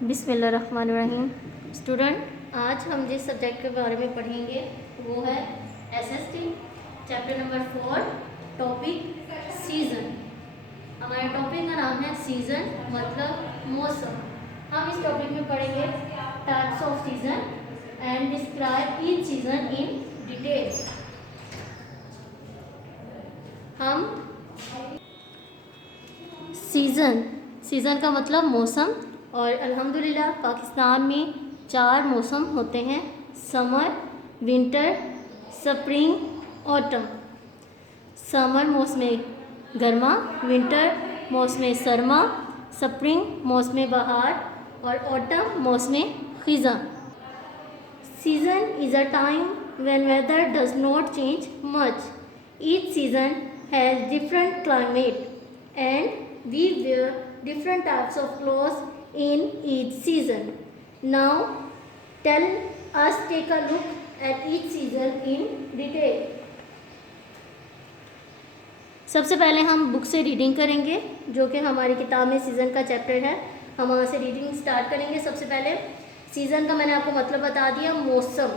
बिस्मिल्लाहिर्रहमानिर्रहीम। स्टूडेंट, आज हम जिस सब्जेक्ट के बारे में पढ़ेंगे वो है SST chapter number 4, topic season. हमारे टॉपिक का नाम है सीज़न मतलब मौसम। हम इस टॉपिक में पढ़ेंगे types of season and describe each season in detail. हम सीज़न का मतलब मौसम, और अल्हम्दुलिल्लाह पाकिस्तान में 4 मौसम होते हैं: summer, winter, spring, autumn. Summer मौसम गर्मा, विंटर मौसम सरमा, स्प्रिंग मौसम बहार और ऑटम मौसम खिज़ा। Season is a time when weather does not change much. Each season has different climate and we wear different types of clothes in each season. Now tell us take a look at each season in detail. सबसे पहले हम book से reading करेंगे, जो कि हमारी किताब में सीज़न का चैप्टर है। हम वहाँ से रीडिंग स्टार्ट करेंगे। सबसे पहले सीज़न का मैंने आपको मतलब बता दिया, मौसम।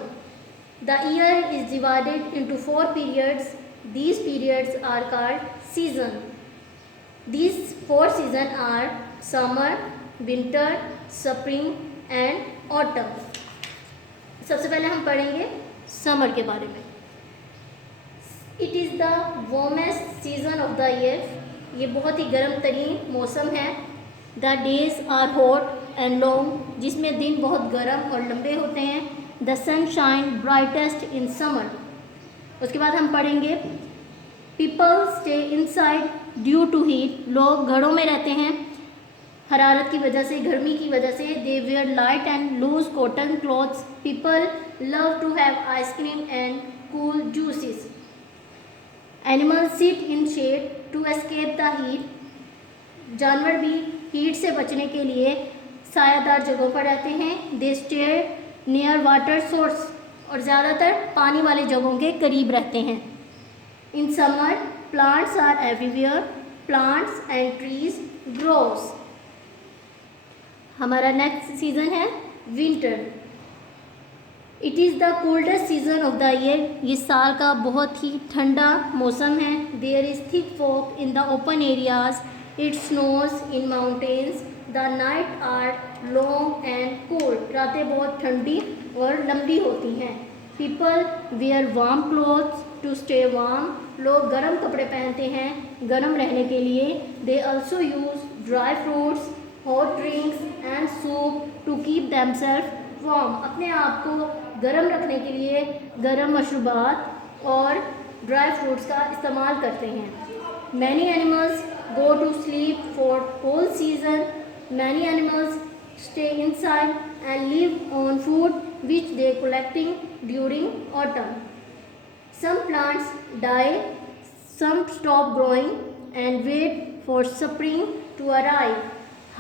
The year is divided into 4 periods. These periods are called season. These 4 seasons are summer, winter, spring and autumn. सबसे पहले हम पढ़ेंगे समर के बारे में। It is the warmest season of the year. ये बहुत ही गर्म तरीन मौसम है। The days are hot and long, जिसमें दिन बहुत गर्म और लंबे होते हैं। The sun shine brightest in summer. उसके बाद हम पढ़ेंगे People stay inside due to heat. लोग घरों में रहते हैं हरारत की वजह से, गर्मी की वजह से। They wear light and loose cotton clothes. People love to have ice cream and cool juices. Animals sit in shade to escape the heat. जानवर भी हीट से बचने के लिए सायादार जगहों पर रहते हैं। They stay near water source, और ज़्यादातर पानी वाली जगहों के करीब रहते हैं। In summer plants are everywhere, plants and trees grows. हमारा नेक्स्ट सीजन है winter. It is the coldest season of the year. ये साल का बहुत ही ठंडा मौसम है। There is thick fog in the open areas, it snows in mountains, the night are long and cold. रातें बहुत ठंडी और लंबी होती हैं। People wear warm clothes to stay warm. लोग गर्म कपड़े पहनते हैं गर्म रहने के लिए। They also use dry fruits, hot drinks and soup to keep themself warm. अपने आप को गर्म रखने के लिए गर्म मशरूबात और ड्राई फ्रूट्स का इस्तेमाल करते हैं। Many animals go to sleep for whole season. Many animals stay inside and live on food which they collecting during autumn. Some plants die, some stop growing and wait for spring to arrive.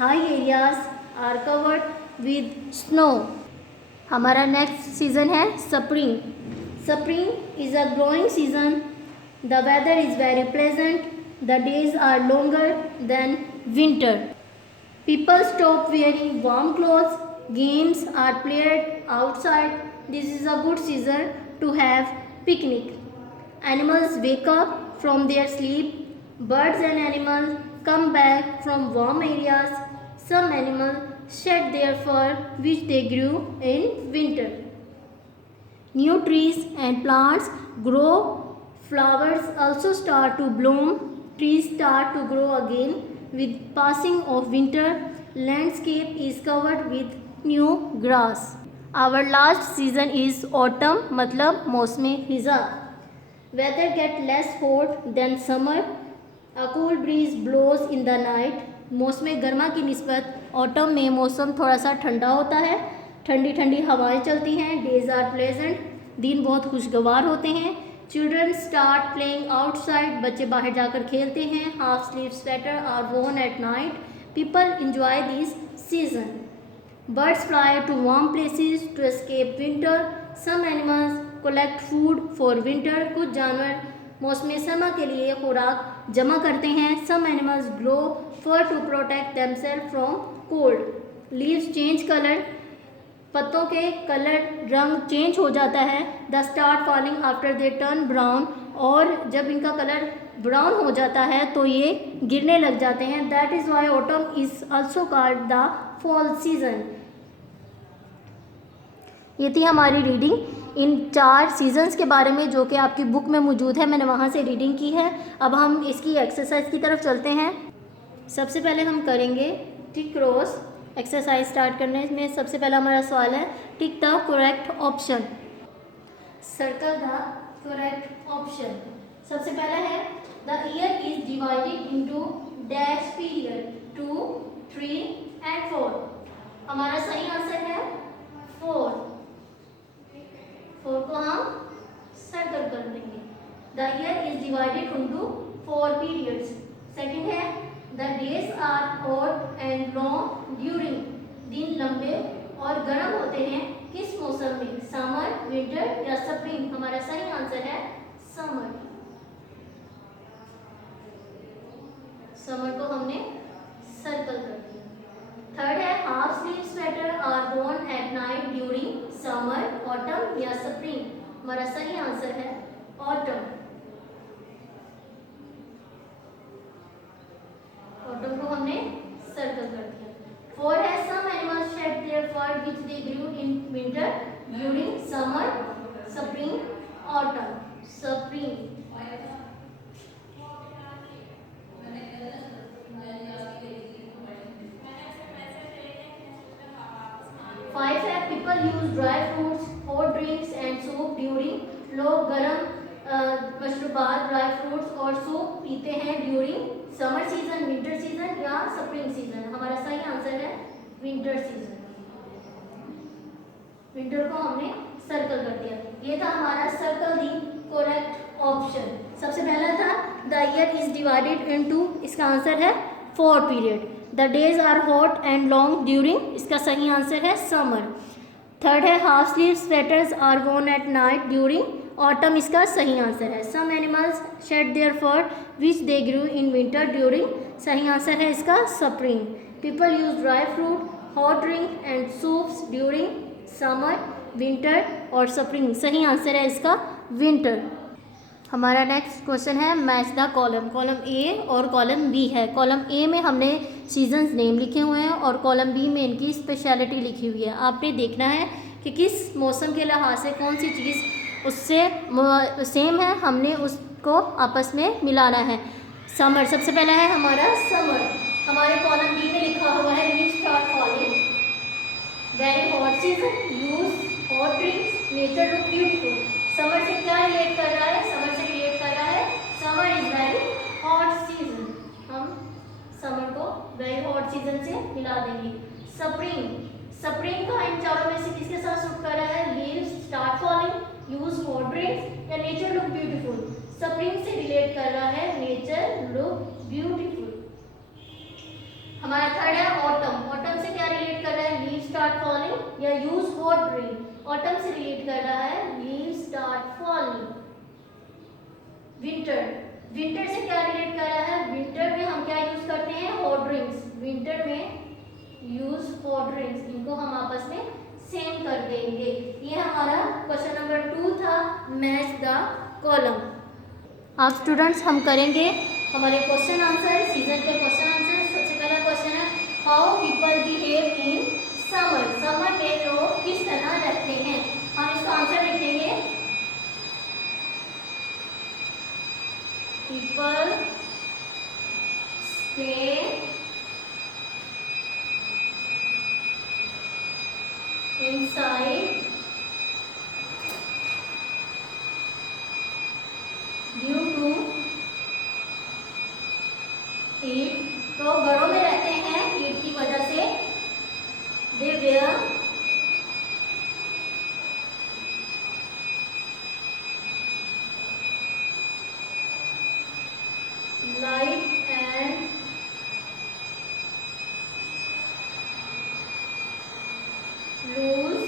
High areas are covered with snow. हमारा next season है spring. Spring is a growing season. The weather is very pleasant. The days are longer than winter. People stop wearing warm clothes. Games are played outside. This is a good season to have picnic. Animals wake up from their sleep. Birds and animals come back from warm areas. Some animals shed their fur which they grew in winter. New trees and plants grow. Flowers also start to bloom. Trees start to grow again with passing of winter. Landscape is covered with new grass. Our last season is autumn, मतलब मौसम खिज़ा। Weather get less hot than summer. A cool breeze blows in the night. मौसम गर्मा की निस्बत autumn में मौसम थोड़ा सा ठंडा होता है। ठंडी ठंडी हवाएं चलती हैं। Days are pleasant. दिन बहुत खुशगवार होते हैं। Children start playing outside. बच्चे बाहर जाकर खेलते हैं। Half sleeve sweater are worn at night. People enjoy this season. Birds fly to warm places to escape winter. Some animals collect food for winter. कुछ जानवर मौसम सरमा के लिए खुराक जमा करते हैं। Some animals grow fur to protect themselves from cold. Leaves change colour, पत्तों के कलर रंग चेंज हो जाता है। The start falling after they turn brown, और जब इनका कलर ब्राउन हो जाता है तो ये गिरने लग जाते हैं। That is why autumn is also called the fall season. ये थी हमारी रीडिंग इन 4 सीजन्स के बारे में, जो कि आपकी बुक में मौजूद है, मैंने वहाँ से रीडिंग की है। अब हम इसकी एक्सरसाइज की तरफ चलते हैं। सबसे पहले हम करेंगे टिक क्रॉस। एक्सरसाइज स्टार्ट करने में सबसे पहला हमारा सवाल है tick the correct option, circle the correct option. सबसे पहला है the year is divided into dash period 2, 3 and 4। हमारा सही आंसर है 4 को हम सर्कल कर देंगे। The year is divided into 4 periods. Second है the days are hot and long during, दिन लंबे और गर्म होते हैं किस मौसम में, समर, विंटर या स्प्रिंग। हमारा सही आंसर है समर। समर को हमने सर्कल कर दिया। थर्ड है half sleeve sweater are worn at night during summer, autumn या स्प्रिंग। हमारा सही आंसर है ऑटम। ऑटम को हमने सर्कल कर दिया। 4 है some animals shed their fur which they grew in winter during summer, spring, autumn. Spring. 5 है people use dry fruits, hot drinks and soup during, लोग गर्म मशरूबात, ड्राई फ्रूट्स और सूप पीते हैं during summer season, winter season या spring season. हमारा सही आंसर है विंटर सीजन। विंटर को हमने सर्कल कर दिया। ये था हमारा सर्कल दी करेक्ट ऑप्शन। सबसे पहला था the year is divided into, इसका आंसर है 4 period. The days are hot and long during, इसका सही आंसर है समर। थर्ड है half sleeve sweaters are worn at night during autumn, इसका सही आंसर है। Some animals shed their fur which they grew in winter during, सही answer है इसका spring. People use dry fruit, hot drink and soups during summer, winter और spring, सही answer है इसका विंटर। हमारा नेक्स्ट क्वेश्चन है match the column. Column A और कॉलम बी है। कॉलम ए में हमने सीजन्स नेम लिखे हुए हैं और कॉलम बी में इनकी स्पेशलिटी लिखी हुई है। आपने देखना है कि किस मौसम के लिहाज से कौन सी चीज़ उससे सेम है, हमने उसको आपस में मिलाना है। समर सबसे पहला है हमारा समर। हमारे कॉलम बी में लिखा हुआ है leaves start falling, very hot season, use hot drinks, nature look beautiful. Summer से क्या रिलेट कर रहा है, समर से रिलेट कर रहा है summer is very hot season. हम समर को वेरी हॉट सीजन से मिला देंगे। स्प्रिंग, स्प्रिंग का इन चारों में से किसके साथ सूट कर रहा है, leaves start falling, use hot drinks या नेचर लुक ब्यूटीफुल। स्प्रिंग से रिलेट कर रहा है नेचर लुक ब्यूटीफुल। हमारा थर्ड है ऑटम। ऑटम से क्या रिलेट कर रहा है, लीव स्टार्ट फॉलिंग या यूज हॉट ड्रिंक। ऑटम से रिलेट कर रहा है leave start falling. Winter, winter से क्या रिलेट कर रहा है, विंटर में हम क्या यूज करते हैं, हॉट ड्रिंक्स। विंटर में यूज हॉट ड्रिंक्स, इनको हम आपस में सेम कर देंगे। ये हमारा क्वेश्चन नंबर 2 था मैच द कॉलम। आप स्टूडेंट्स हम करेंगे हमारे क्वेश्चन आंसर, सीजन के क्वेश्चन आंसर। सबसे पहला क्वेश्चन है how people behave in summer. Summer में लोग किस तरह रहते हैं, हम इसका आंसर लिखेंगे people stay inside due to heat, तो घरों में रहते हैं हीट की वजह से। They wear light and loose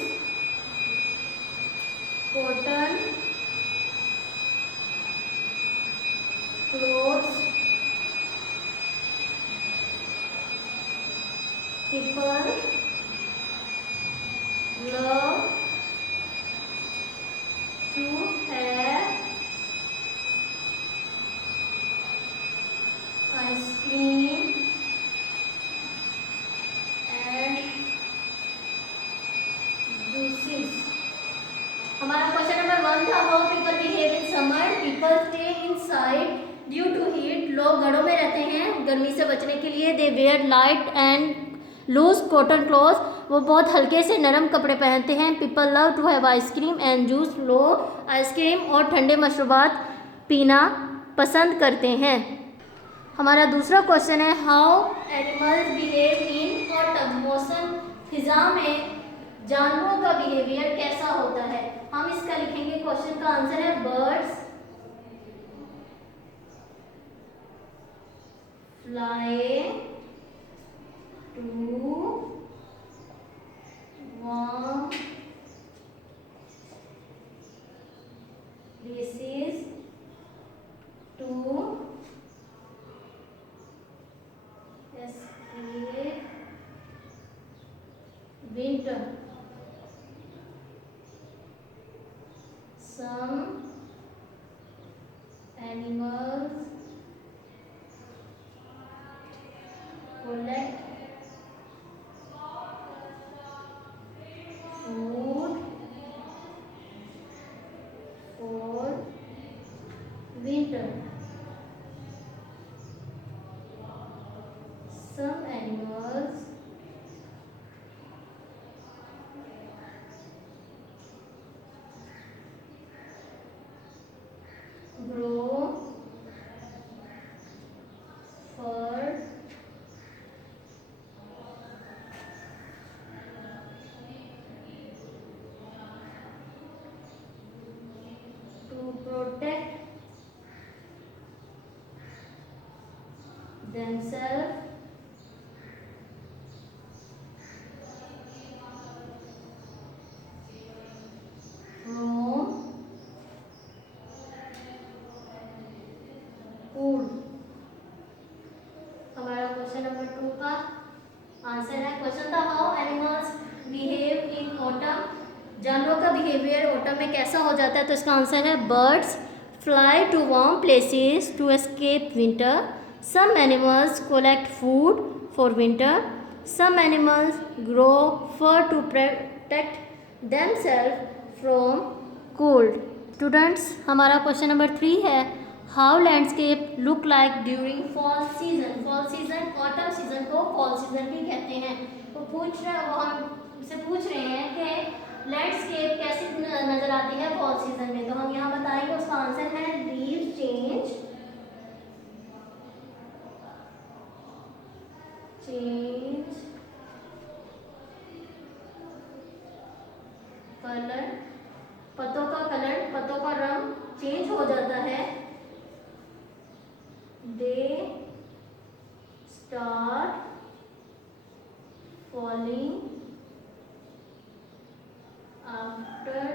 cotton clothes. People one था how people behave in summer, people stay inside due to heat, लोग घरों में रहते हैं गर्मी से बचने के लिए। They wear light and loose cotton cloth, वो बहुत हल्के से नरम कपड़े पहनते हैं। People love to have ice cream and juice, लोग आइसक्रीम और ठंडे मशरूबात पीना पसंद करते हैं। हमारा दूसरा क्वेश्चन है how animals behave in autumn, मौसम फिजा में जानवरों का बिहेवियर कैसा होता है। हम इसका लिखेंगे, क्वेश्चन का आंसर है birds fly to warm places to escape winter. Some animals collect food for winter. Some animals grow fur to protect themselves from cold. हमारा क्वेश्चन नंबर 2 का आंसर है, क्वेश्चन था how animals behave in autumn, जानवरों का behaviour autumn में कैसा हो जाता है। तो इसका आंसर है birds fly to warm places to escape winter, some animals collect food for winter, some animals grow fur to protect themself from cold. Students, हमारा क्वेश्चन नंबर 3 है how landscape look like during fall season, fall season autumn season को fall season भी कहते हैं। तो वो हमसे पूछ रहे हैं कि लैंडस्केप कैसी नजर आती है फॉल सीजन में। तो हम यहाँ बताएंगे, उसका आंसर है लीव्स चेंज कलर, पत्तों का रंग चेंज हो जाता है। They start falling after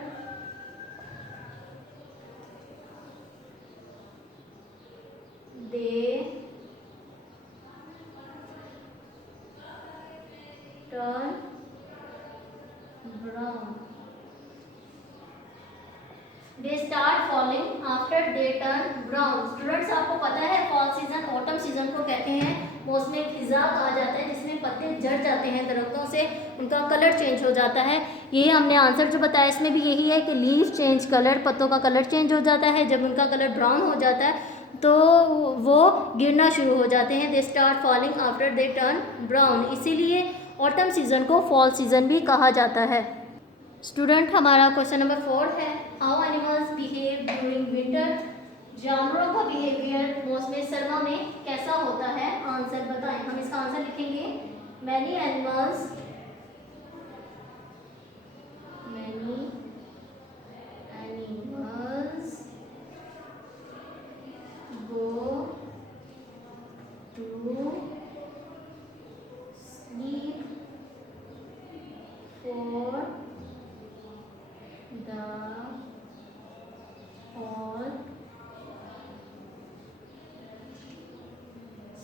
they turn brown, they start falling after they turn brown. Students, आपको पता है फॉल सीजन ऑटम सीजन को कहते हैं मौसम फिजा कहा जाता है, जिसमें पत्ते झड़ जाते हैं दरख्तों से, उनका कलर चेंज हो जाता है। ये हमने आंसर जो बताया इसमें भी यही है कि लीव चेंज कलर, पत्तों का कलर चेंज हो जाता है। जब उनका कलर ब्राउन हो जाता है तो वो गिरना शुरू हो जाते हैं। They start falling after they turn brown, इसीलिए ऑटम सीजन को फॉल सीजन भी कहा जाता है। स्टूडेंट, हमारा क्वेश्चन नंबर 4 है how animals behave during winter, जानवरों का बिहेवियर मौसम सरमा में कैसा होता है। आंसर बताएं। हम इसका आंसर लिखेंगे, many animals go to sleep for the fall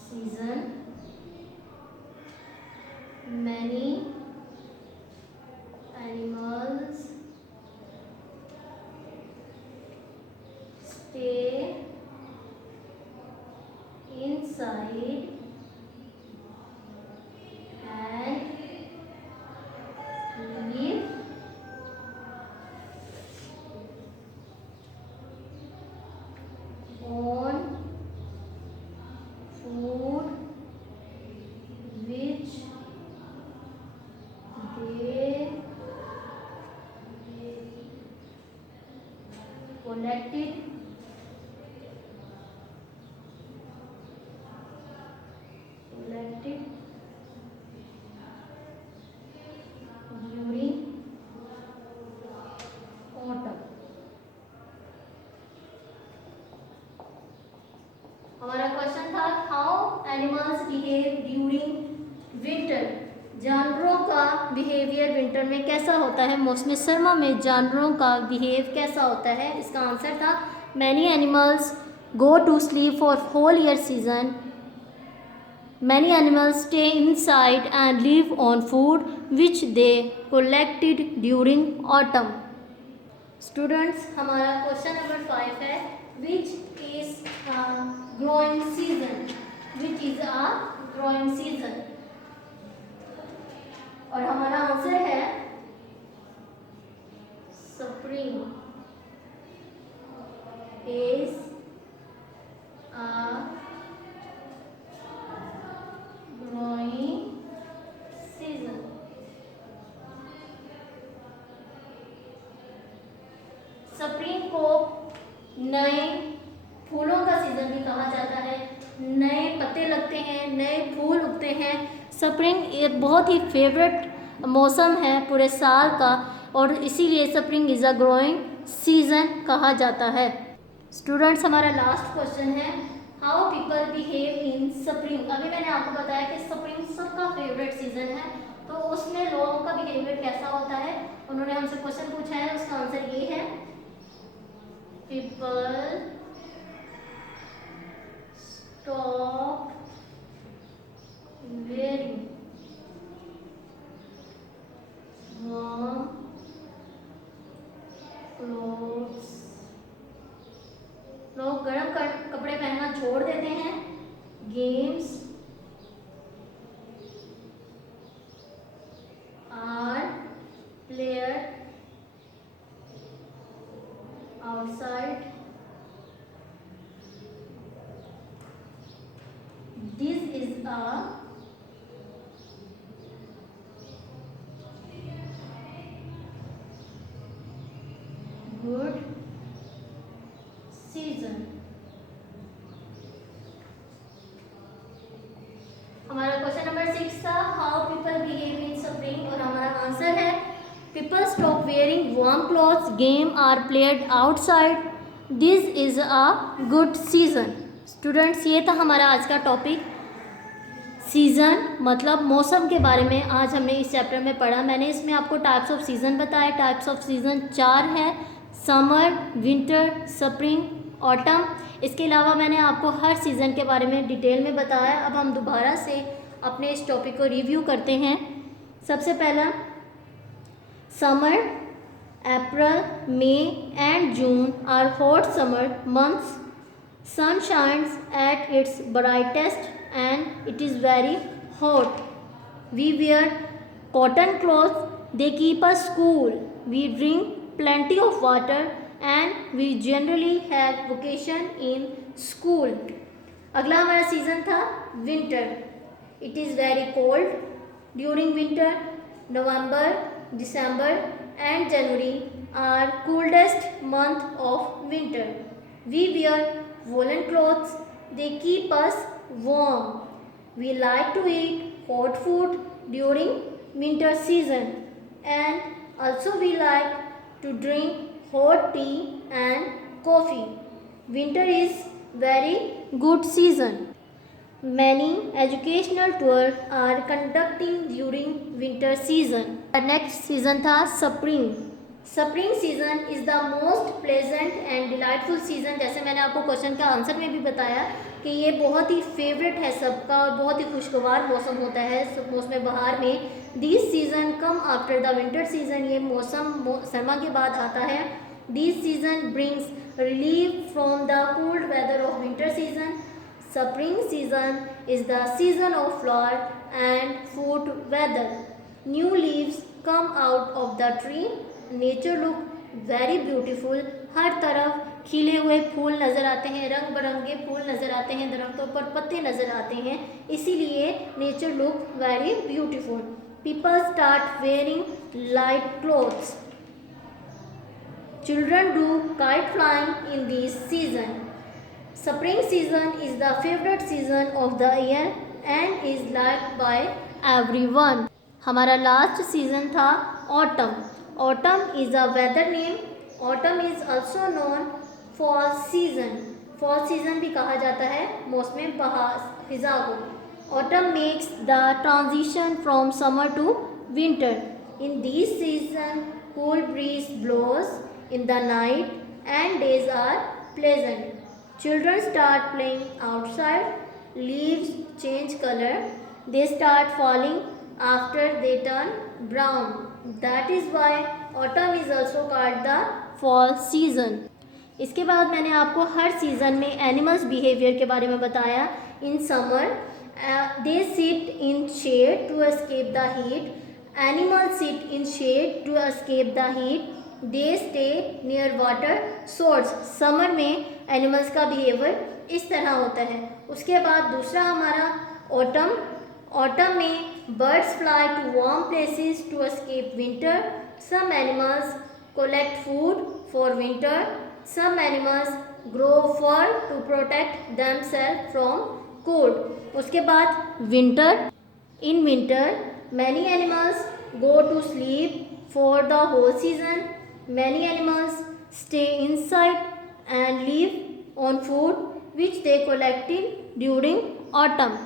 season. Many animals stay inside and live collected during autumn। हमारा क्वेश्चन था how animals behave during winter. जानवरों का बिहेवियर विंटर में कैसा होता है, मौसम सरमा में जानवरों का बिहेव कैसा होता है। इसका आंसर था many animals go to sleep for whole year season, many animals stay inside and live on food which they collected during autumn. Students, हमारा क्वेश्चन नंबर 5 है which is growing season, which is a growing season, और हमारा answer है spring is a growing season. Spring को नए फूलों का season भी कहा जाता है, नए पत्ते लगते हैं, नए फूल उगते हैं। स्प्रिंग एक बहुत ही फेवरेट मौसम है पूरे साल का, और इसीलिए spring is a growing season कहा जाता है। स्टूडेंट्स, हमारा लास्ट क्वेश्चन है how people behave in spring. अभी मैंने आपको बताया कि स्प्रिंग सबका फेवरेट सीजन है, तो उसमें लोगों का बिहेवियर कैसा होता है। उन्होंने हमसे क्वेश्चन पूछा है, उसका आंसर ये है people stop wearing warm clothes। लोग गर्म कपड़े पहनना छोड़ देते हैं। Games are played outside। This is a good season। हमारा क्वेश्चन नंबर 6 था how people behave in spring, और हमारा आंसर है people stop wearing warm clothes, game are played outside, this is a good season. Students, ये था हमारा आज का टॉपिक सीज़न मतलब मौसम के बारे में। आज हमने इस चैप्टर में पढ़ा। मैंने इसमें आपको टाइप्स ऑफ सीज़न बताए। टाइप्स ऑफ सीज़न 4 है, समर, विंटर, स्प्रिंग, ऑटम। इसके अलावा मैंने आपको हर सीज़न के बारे में डिटेल में बताया। अब हम दोबारा से अपने इस टॉपिक को रिव्यू करते हैं। सबसे पहला summer, April, May and June are hot summer months. Sun shines at its brightest and it is very hot. We wear cotton clothes, they keep us cool. We drink plenty of water and we generally have vacation in school. अगला हमारा season था winter. It is very cold during winter. November, December and January are coldest month of winter. We wear woolen clothes, they keep us warm. We like to eat hot food during winter season, and also we like to drink hot tea and coffee. Winter is very good season. Many educational tours are conducting during winter season. The next season था spring. Spring season is the most pleasant and delightful season. जैसे मैंने आपको question का answer में भी बताया कि ये बहुत ही फेवरेट है सबका, और बहुत ही खुशगवार मौसम होता है मौसम बहार में। This season come after the winter season, ये मौसम सरमा के बाद आता है। This season brings relief from the cold weather of winter season. Spring season is the season of flower and fruit weather. New leaves come out of the tree, nature look very beautiful. हर तरफ खिले हुए फूल नज़र आते हैं, रंग बिरंगे फूल नज़र आते हैं, दरख्तों पर पत्ते नज़र आते हैं, इसीलिए nature look very beautiful. People start wearing light clothes. Children do kite flying in this season. Spring season is the favorite season of the year and is liked by everyone. हमारा लास्ट सीजन था autumn. Autumn is a weather name. Autumn is also known fall season. Fall season भी कहा जाता है मौसम बहार फिजा को. Autumn makes the transition from summer to winter. In this season cool breeze blows in the night and days are pleasant. Children start playing outside. Leaves change color. They start falling after they turn brown. That is why autumn is also called the fall season. इसके बाद मैंने आपको हर season में animals behaviour के बारे में बताया. In summer they sit in shade to escape the heat. Animals sit in shade to escape the heat. They stay near water source. Summer में एनिमल्स का बिहेवियर इस तरह होता है. उसके बाद दूसरा हमारा ऑटम. ऑटम में birds fly to warm places to escape winter. Some animals collect food for winter. Some animals grow fur to protect themselves from cold. उसके बाद winter. In winter many animals go to sleep for the whole season. Many animals stay inside and live on food which they collected during autumn.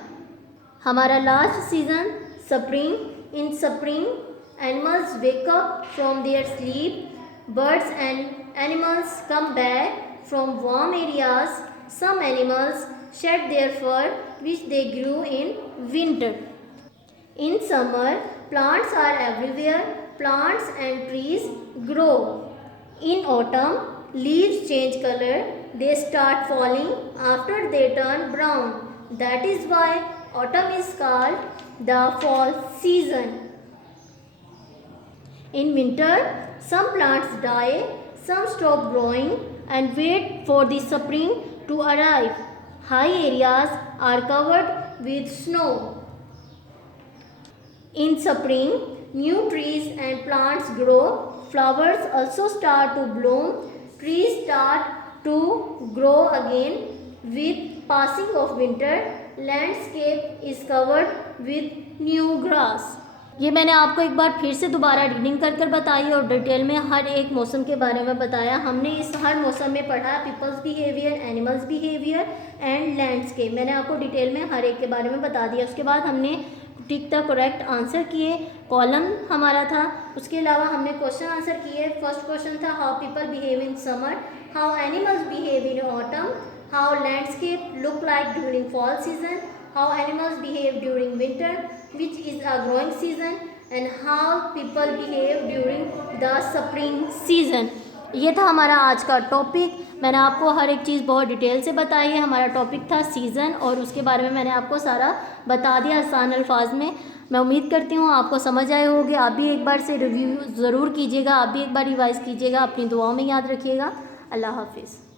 हमारा last season spring. In spring animals wake up from their sleep. Birds and animals come back from warm areas. Some animals shed their fur which they grew in winter. In summer, plants are everywhere. Plants and trees grow. In autumn, leaves change color. They start falling after they turn brown. That is why autumn is called the fall season. In winter, some plants die. Some stop growing and wait for the spring to arrive. High areas are covered with snow. In spring, new trees and plants grow. Flowers also start to bloom. Trees start to grow again with passing of winter. Landscape is covered with new grass. ये मैंने आपको एक बार फिर से दोबारा reading कर बताई और डिटेल में हर एक मौसम के बारे में बताया. हमने इस हर मौसम में पढ़ा peoples behaviour, animals behaviour and landscape. मैंने आपको डिटेल में हर एक के बारे में बता दिया. उसके बाद हमने टिक द करेक्ट आंसर किए. कॉलम हमारा था. उसके अलावा हमने क्वेश्चन आंसर किए. फर्स्ट क्वेश्चन था how people behave in summer, how animals behave in autumn, how landscape look like during fall season, how animals behave during winter which is a growing season, and how people behave during the spring season. ये था हमारा आज का topic. मैंने आपको हर एक चीज़ बहुत detail से बताई है. हमारा टॉपिक था सीज़न और उसके बारे में मैंने आपको सारा बता दिया आसान अल्फाज में. मैं उम्मीद करती हूँ आपको समझ आए होंगे. आप भी एक बार से रिव्यू ज़रूर कीजिएगा. आप भी एक बार रिवाइज़ कीजिएगा. अपनी दुआओं में याद रखिएगा. अल्लाह हाफिज़.